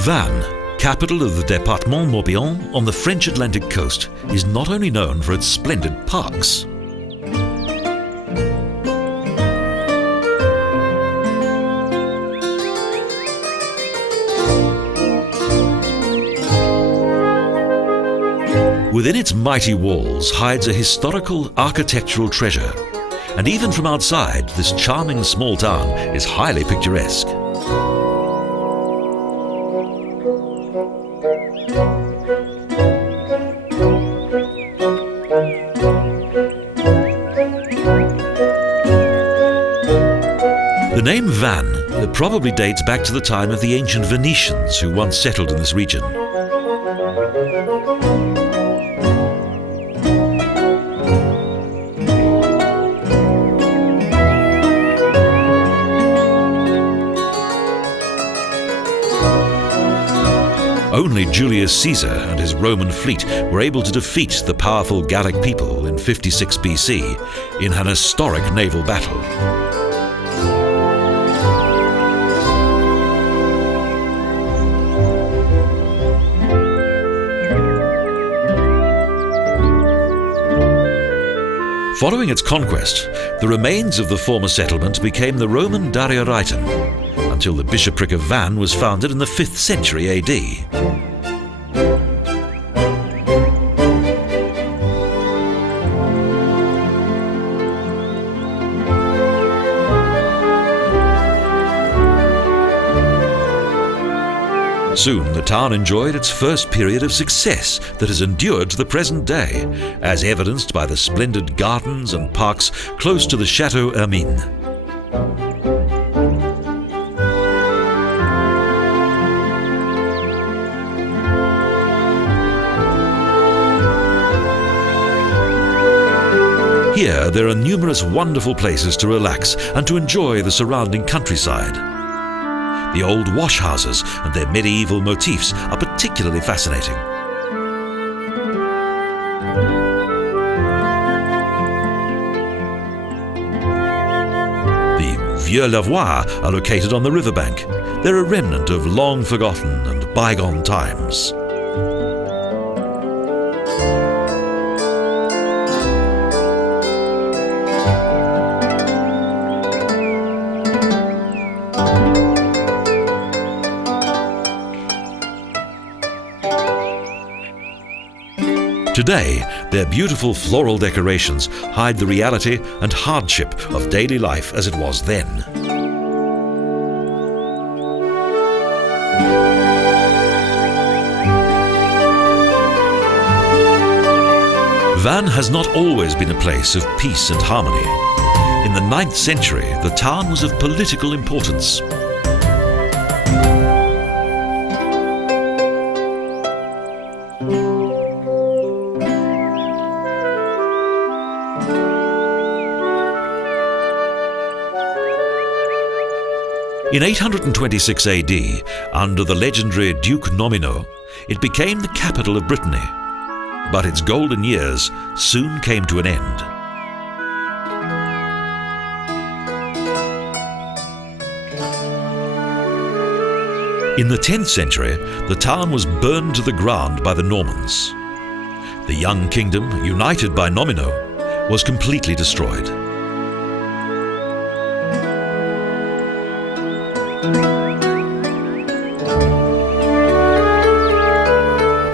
Vannes, capital of the Département Morbihan on the French Atlantic coast, is not only known for its splendid parks. Within its mighty walls hides a historical architectural treasure, and even from outside, this charming small town is highly picturesque. The name Vannes probably dates back to the time of the ancient Venetians who once settled in this region. Only Julius Caesar and his Roman fleet were able to defeat the powerful Gallic people in 56 BC in an historic naval battle. Following its conquest, the remains of the former settlement became the Roman Darioreitum, until the bishopric of Vannes was founded in the 5th century AD. Soon the town enjoyed its first period of success that has endured to the present day, as evidenced by the splendid gardens and parks close to the Chateau Hermine. Here there are numerous wonderful places to relax and to enjoy the surrounding countryside. The old wash houses and their medieval motifs are particularly fascinating. The Vieux Lavoirs are located on the riverbank. They're a remnant of long forgotten and bygone times. Today, their beautiful floral decorations hide the reality and hardship of daily life as it was then. Vannes has not always been a place of peace and harmony. In the 9th century, the town was of political importance. In 826 AD, under the legendary Duke Nomino, it became the capital of Brittany. But its golden years soon came to an end. In the 10th century, the town was burned to the ground by the Normans. The young kingdom, united by Nomino, was completely destroyed.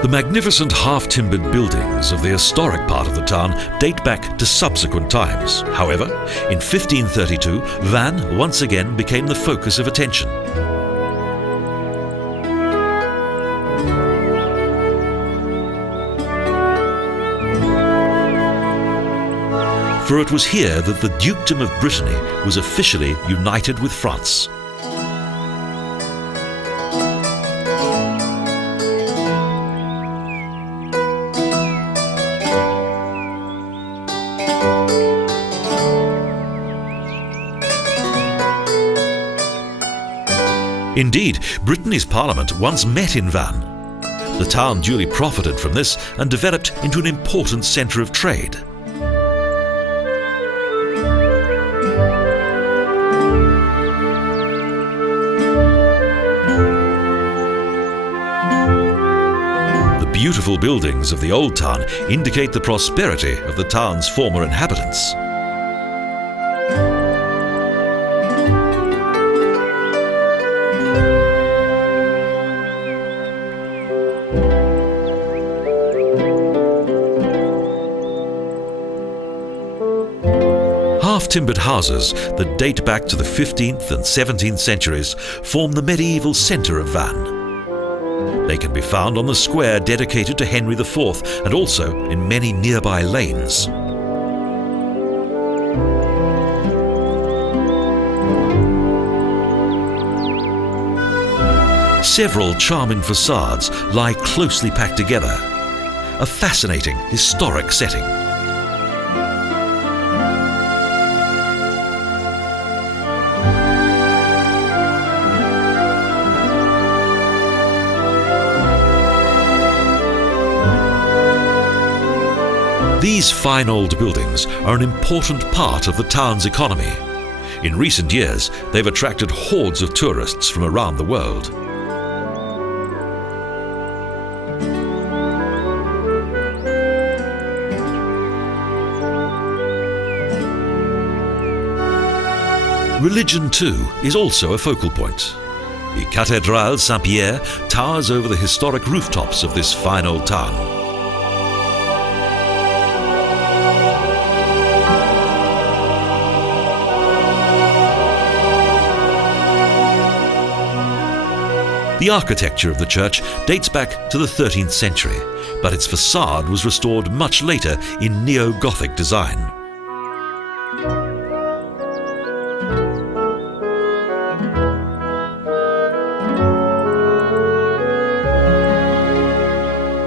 The magnificent half-timbered buildings of the historic part of the town date back to subsequent times. However, in 1532, Vannes once again became the focus of attention. For it was here that the Dukedom of Brittany was officially united with France. Indeed, Brittany's parliament once met in Vannes. The town duly profited from this and developed into an important centre of trade. beautiful buildings of the old town indicate the prosperity of the town's former inhabitants. Half-timbered houses that date back to the 15th and 17th centuries form the medieval centre of Vannes. They can be found on the square dedicated to Henry IV and also in many nearby lanes. Several charming facades lie closely packed together, a fascinating historic setting. These fine old buildings are an important part of the town's economy. In recent years, they've attracted hordes of tourists from around the world. Religion, too, is also a focal point. The Cathédrale Saint Pierre towers over the historic rooftops of this fine old town. The architecture of the church dates back to the 13th century, but its facade was restored much later in Neo Gothic design.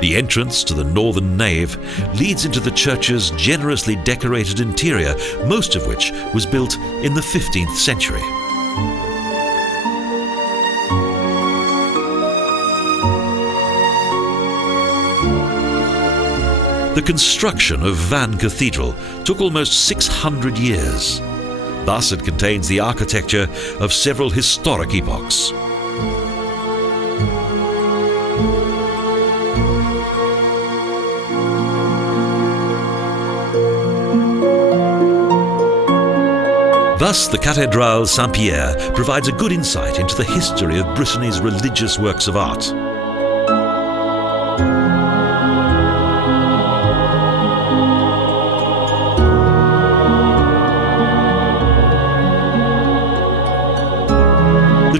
The entrance to the northern nave leads into the church's generously decorated interior, most of which was built in the 15th century. The construction of Vannes Cathedral took almost 600 years. Thus, it contains the architecture of several historic epochs. Thus, the Cathédrale Saint Pierre provides a good insight into the history of Brittany's religious works of art.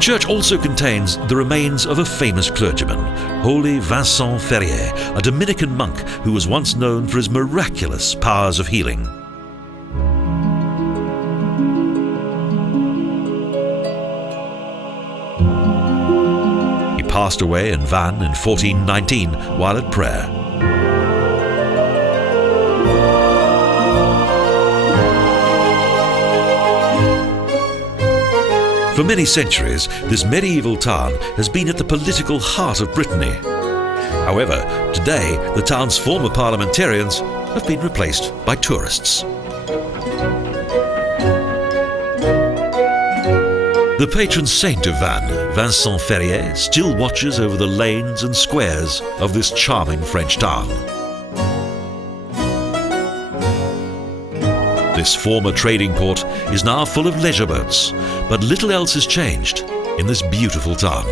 The church also contains the remains of a famous clergyman, Holy Vincent Ferrier, a Dominican monk who was once known for his miraculous powers of healing. He passed away in Vannes in 1419 while at prayer. For many centuries, this medieval town has been at the political heart of Brittany. However, today, the town's former parliamentarians have been replaced by tourists. The patron saint of Vannes, Vincent Ferrier, still watches over the lanes and squares of this charming French town. This former trading port is now full of leisure boats, but little else has changed in this beautiful town.